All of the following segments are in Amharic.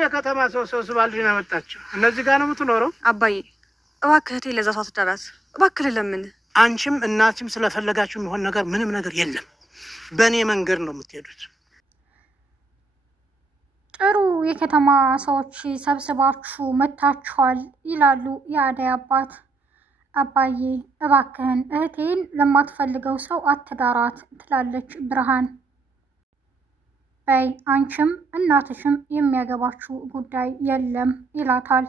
የከተማ ሰው ስባልሽ ነው ያመጣችው። እነዚህ ጋር ነው የምትኖረው? አባዬ እባክህ እህቴ ለዛ ሰው አትዳራት እባክህ። ለምን አንቺም እናትም ስለፈለጋችሁ የሚሆን ነገር ምንም ነገር የለም። በእኔ መንገድ ነው የምትሄዱት። ጥሩ የከተማ ሰዎች ሰብስባችሁ መታችኋል ይላሉ የአደይ አባት። አባዬ እባክህን እህቴን ለማትፈልገው ሰው አትዳራት ትላለች ብርሃን። በይ አንቺም እናትሽም የሚያገባችሁ ጉዳይ የለም ይላታል።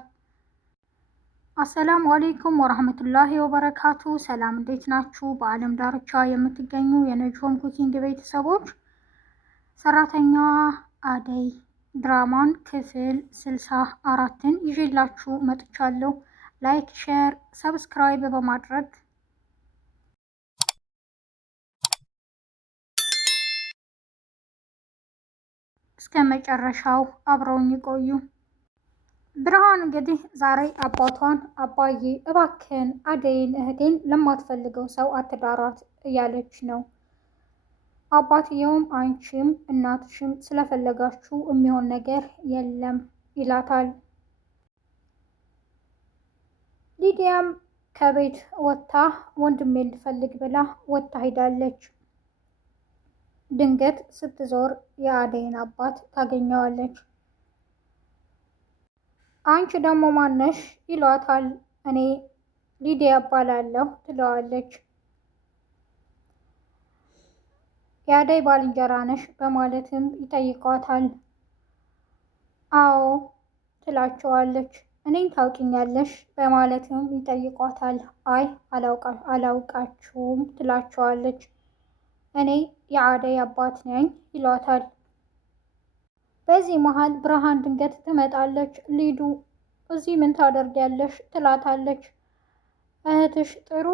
አሰላሙ አሌይኩም ወራህመቱላሂ ወበረካቱ። ሰላም እንዴት ናችሁ? በአለም ዳርቻ የምትገኙ የነጅሆም ኩኪንግ ቤተሰቦች ሰራተኛዋ አደይ ድራማን ክፍል 64ን ይዤላችሁ መጥቻለሁ። ላይክ፣ ሼር፣ ሰብስክራይብ በማድረግ እስከ መጨረሻው አብረውኝ ይቆዩ። ብርሃን እንግዲህ ዛሬ አባቷን አባዬ እባክህን አደይን እህቴን ለማትፈልገው ሰው አትዳራት እያለች ነው። አባትየውም አንቺም እናትሽም ስለፈለጋችሁ የሚሆን ነገር የለም ይላታል። ሊዲያም ከቤት ወጥታ ወንድሜ ልፈልግ ብላ ወጥታ ሄዳለች። ድንገት ስትዞር የአደይን አባት ታገኘዋለች። አንቺ ደግሞ ማነሽ ይሏታል። እኔ ሊዲያ እባላለሁ ትለዋለች። የአደይ ባልንጀራ ነሽ በማለትም ይጠይቋታል። አዎ ትላቸዋለች። እኔም ታውቂኛለሽ በማለትም ይጠይቋታል። አይ አላውቃችሁም ትላቸዋለች። እኔ የአደይ አባት ነኝ ይሏታል። በዚህ መሀል ብርሃን ድንገት ትመጣለች። ሊዱ እዚህ ምን ታደርጊያለሽ ትላታለች። እህትሽ ጥሩ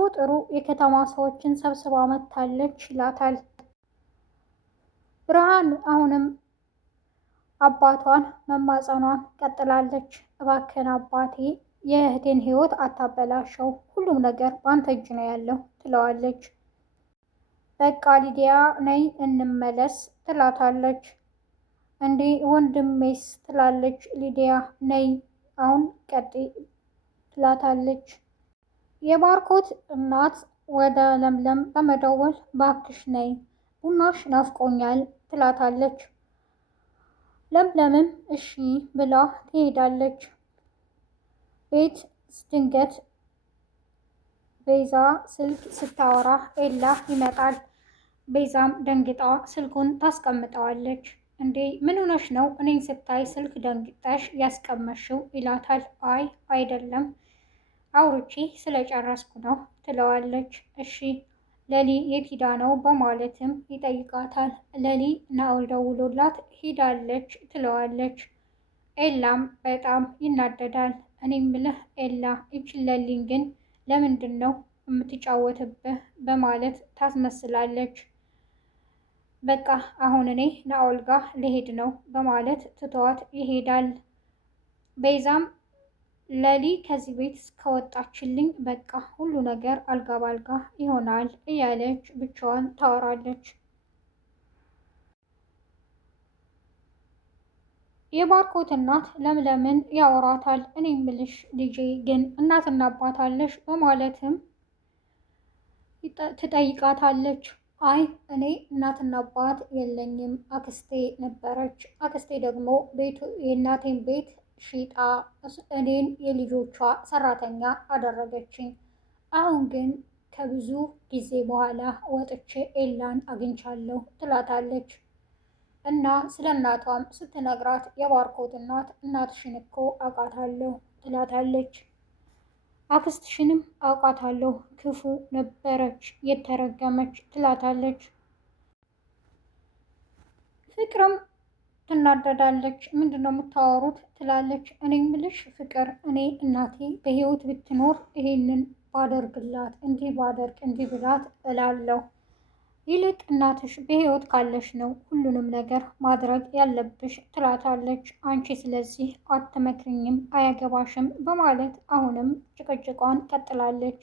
የከተማ ሰዎችን ሰብስባ መጥታለች ይላታል። ብርሃን አሁንም አባቷን መማጸኗን ቀጥላለች። እባክህን አባቴ የእህቴን ሕይወት አታበላሸው፣ ሁሉም ነገር በአንተ እጅ ነው ያለው ትለዋለች። በቃ ሊዲያ ነይ እንመለስ ትላታለች። እንዴ ወንድሜስ ትላለች ሊዲያ። ነይ አሁን ቀጤ ትላታለች። የባርኮት እናት ወደ ለምለም በመደወል ባክሽ ነይ ቡናሽ ናፍቆኛል ትላታለች። ለምለምም እሺ ብላ ትሄዳለች። ቤት ድንገት ቤዛ ስልክ ስታወራ ኤላ ይመጣል። ቤዛም ደንግጣ ስልኩን ታስቀምጠዋለች። እንዴ ምን ሆነሽ ነው እኔን ስታይ ስልክ ደንግጠሽ ያስቀመሽው ይላታል። አይ አይደለም አውርቼ ስለጨረስኩ ነው ትለዋለች። እሺ ለሊ የት ሂዳ ነው በማለትም ይጠይቃታል። ለሊ ናኦል ደውሎላት ሂዳለች ትለዋለች። ኤላም በጣም ይናደዳል። እኔ ምልህ ኤላ ይችን ለሊን ግን ለምንድን ነው የምትጫወትብህ በማለት ታስመስላለች። በቃ አሁን እኔ ናኦል ጋር ልሄድ ነው በማለት ትተዋት ይሄዳል። ቤዛም ለሊ ከዚህ ቤት ከወጣችልኝ በቃ ሁሉ ነገር አልጋ ባልጋ ይሆናል እያለች ብቻዋን ታወራለች። የባርኮት እናት ለምለምን ያወራታል። እኔ ምልሽ ልጄ ግን እናትና አባት አለሽ በማለትም ትጠይቃታለች። አይ እኔ እናትና አባት የለኝም፣ አክስቴ ነበረች። አክስቴ ደግሞ ቤቱ የእናቴን ቤት ሺጣ እኔን የልጆቿ ሰራተኛ አደረገችኝ። አሁን ግን ከብዙ ጊዜ በኋላ ወጥቼ ኤላን አግኝቻለሁ ትላታለች። እና ስለ እናቷም ስትነግራት የባርኮት እናት እናትሽን እኮ አውቃታለሁ ትላታለች። አክስትሽንም አውቃታለሁ፣ ክፉ ነበረች፣ የተረገመች ትላታለች። ፍቅርም ትናደዳለች። ምንድን ነው የምታወሩት ትላለች። እኔ ምልሽ ፍቅር እኔ እናቴ በህይወት ብትኖር ይሄንን ባደርግላት እንዲህ ባደርግ እንዲህ ብላት እላለሁ። ይልቅ እናትሽ በህይወት ካለሽ ነው ሁሉንም ነገር ማድረግ ያለብሽ ትላታለች። አንቺ ስለዚህ አትመክርኝም፣ አያገባሽም በማለት አሁንም ጭቅጭቋን ቀጥላለች።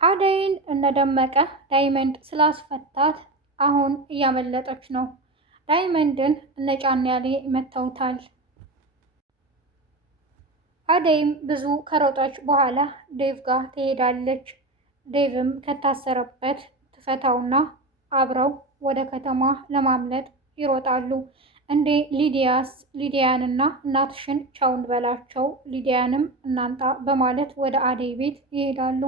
አደይን እነደመቀ ዳይመንድ ስላስፈታት አሁን እያመለጠች ነው። ዳይመንድን እነ ጫኔያሌ መተውታል። አደይም ብዙ ከሮጠች በኋላ ዴቭ ጋር ትሄዳለች። ዴቭም ከታሰረበት ትፈታውና አብረው ወደ ከተማ ለማምለጥ ይሮጣሉ። እንዴ ሊዲያንና እናትሽን ቻው እንበላቸው፣ ሊዲያንም እናንጣ በማለት ወደ አደይ ቤት ይሄዳሉ።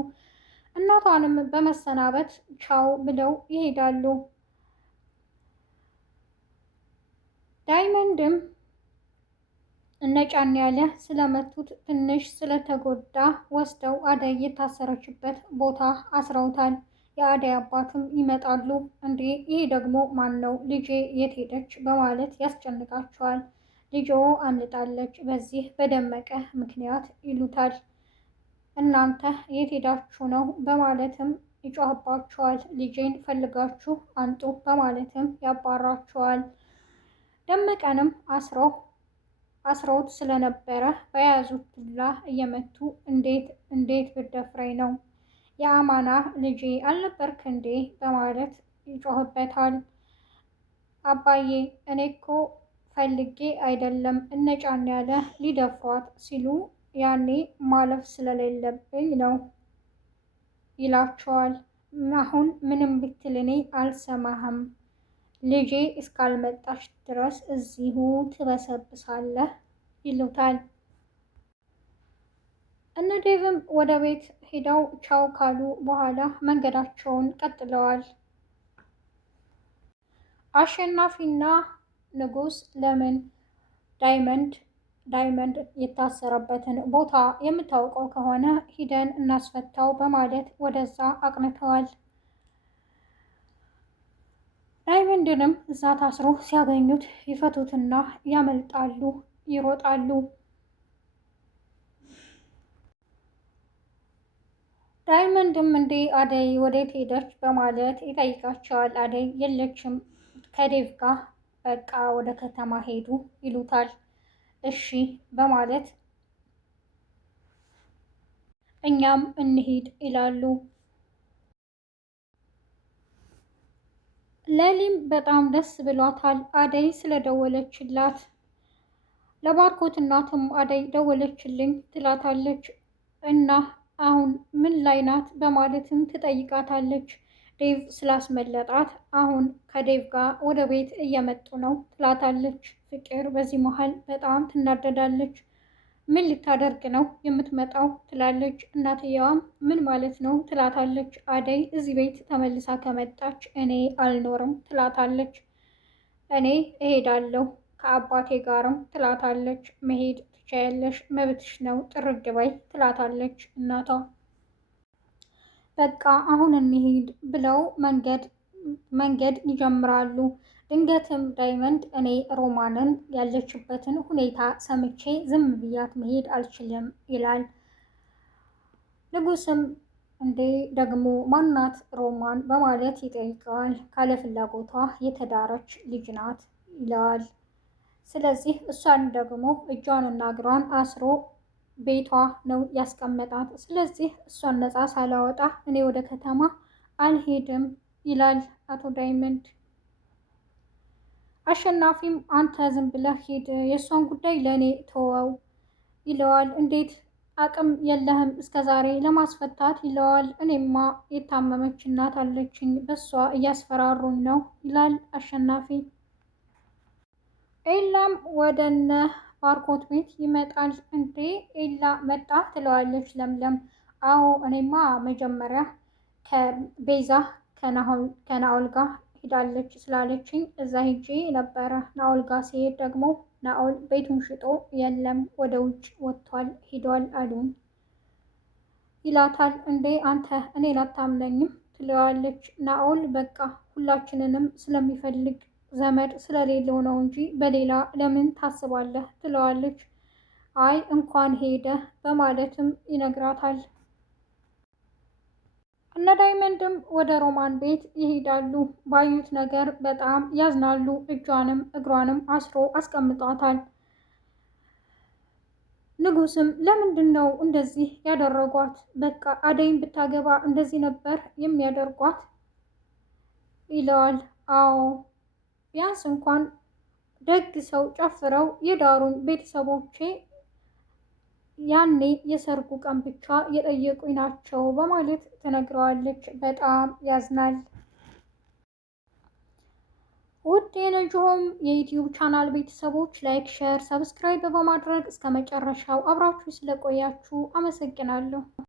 እናቷንም በመሰናበት ቻው ብለው ይሄዳሉ። ዳይመንድም እነ ጫኔያለ ስለመቱት ትንሽ ስለተጎዳ ወስደው አደይ የታሰረችበት ቦታ አስረውታል። የአደይ አባትም ይመጣሉ። እንዴ ይሄ ደግሞ ማን ነው? ልጄ የት ሄደች? በማለት ያስጨንቃቸዋል። ልጆ አምልጣለች በዚህ በደመቀ ምክንያት ይሉታል። እናንተ የት ሄዳችሁ ነው? በማለትም ይጮህባቸዋል። ልጄን ፈልጋችሁ አንጡ በማለትም ያባራቸዋል። ደመቀንም አስረውት ስለነበረ በያዙት ዱላ እየመቱ እንዴት ብደፍረኝ ነው የአማና ልጄ አልነበርክ እንዴ? በማለት ይጮህበታል። አባዬ እኔ እኮ ፈልጌ አይደለም እነ ጫኔያለ ሊደፍሯት ሲሉ ያኔ ማለፍ ስለሌለብኝ ነው ይላቸዋል። አሁን ምንም ብትል እኔ አልሰማህም፣ ልጄ እስካልመጣች ድረስ እዚሁ ትበሰብሳለህ ይሉታል። እነ ዴቭም ወደ ቤት ሄደው ቻው ካሉ በኋላ መንገዳቸውን ቀጥለዋል። አሸናፊና ንጉስ ለምን ዳይመንድ የታሰረበትን ቦታ የምታውቀው ከሆነ ሂደን እናስፈታው በማለት ወደዛ አቅንተዋል። ዳይመንድንም እዛ ታስሮ ሲያገኙት ይፈቱትና ያመልጣሉ፣ ይሮጣሉ። ዳይመንድም እንዴ አደይ ወዴት ሄደች? በማለት ይጠይቃቸዋል። አደይ የለችም ከዴቭ ጋር በቃ ወደ ከተማ ሄዱ ይሉታል። እሺ በማለት እኛም እንሂድ ይላሉ። ለሊም በጣም ደስ ብሏታል አደይ ስለደወለችላት። ለባርኮት እናትም አደይ ደወለችልኝ ትላታለች እና አሁን ምን ላይ ናት? በማለትም ትጠይቃታለች። ዴቭ ስላስመለጣት አሁን ከዴቭ ጋር ወደ ቤት እየመጡ ነው ትላታለች። ፍቅር በዚህ መሀል በጣም ትናደዳለች። ምን ልታደርግ ነው የምትመጣው? ትላለች። እናትየዋም ምን ማለት ነው ትላታለች። አደይ እዚህ ቤት ተመልሳ ከመጣች እኔ አልኖርም ትላታለች። እኔ እሄዳለሁ ከአባቴ ጋርም ትላታለች። መሄድ ትችያለሽ፣ መብትሽ ነው፣ ጥርግ በይ ትላታለች እናቷ። በቃ አሁን እንሂድ ብለው መንገድ ይጀምራሉ። ድንገትም ዳይመንድ እኔ ሮማንን ያለችበትን ሁኔታ ሰምቼ ዝም ብያት መሄድ አልችልም ይላል። ንጉስም እንዴ ደግሞ ማናት ሮማን? በማለት ይጠይቀዋል። ካለ ፍላጎቷ የተዳረች ልጅ ናት ይለዋል። ስለዚህ እሷን ደግሞ እጇንና እግሯን አስሮ ቤቷ ነው ያስቀመጣት። ስለዚህ እሷን ነፃ ሳላወጣ እኔ ወደ ከተማ አልሄድም ይላል አቶ ዳይመንድ። አሸናፊም አንተ ዝም ብለህ ሂድ፣ የእሷን ጉዳይ ለእኔ ተወው ይለዋል። እንዴት አቅም የለህም እስከዛሬ ለማስፈታት ይለዋል። እኔማ የታመመች እናት አለችኝ፣ በሷ እያስፈራሩኝ ነው ይላል አሸናፊ። ኤላም ወደነ ባርኮት ቤት ይመጣል። እንዴ ኤላ መጣ ትለዋለች ለምለም። አዎ እኔማ መጀመሪያ ከቤዛ ከናኦል ጋር ሄዳለች ስላለችኝ እዛ ሄጄ ነበረ። ናኦል ጋር ሲሄድ ደግሞ ናኦል ቤቱን ሽጦ የለም ወደ ውጭ ወጥቷል ሂዷል አሉን ይላታል። እንዴ አንተ እኔን አታምነኝም ትለዋለች። ናኦል በቃ ሁላችንንም ስለሚፈልግ ዘመድ ስለሌለው ነው እንጂ በሌላ ለምን ታስባለህ ትለዋለች። አይ እንኳን ሄደ በማለትም ይነግራታል። እነ ዳይመንድም ወደ ሮማን ቤት ይሄዳሉ። ባዩት ነገር በጣም ያዝናሉ። እጇንም እግሯንም አስሮ አስቀምጧታል። ንጉስም ለምንድን ነው እንደዚህ ያደረጓት? በቃ አደይን ብታገባ እንደዚህ ነበር የሚያደርጓት ይለዋል። አዎ ቢያንስ እንኳን ደግ ሰው ጨፍረው የዳሩኝ ቤተሰቦቼ ያኔ የሰርጉ ቀን ብቻ የጠየቁኝ ናቸው በማለት ትነግረዋለች። በጣም ያዝናል። ውድ የነጆም የዩቲዩብ ቻናል ቤተሰቦች ላይክ፣ ሼር፣ ሰብስክራይብ በማድረግ እስከ መጨረሻው አብራችሁ ስለቆያችሁ አመሰግናለሁ።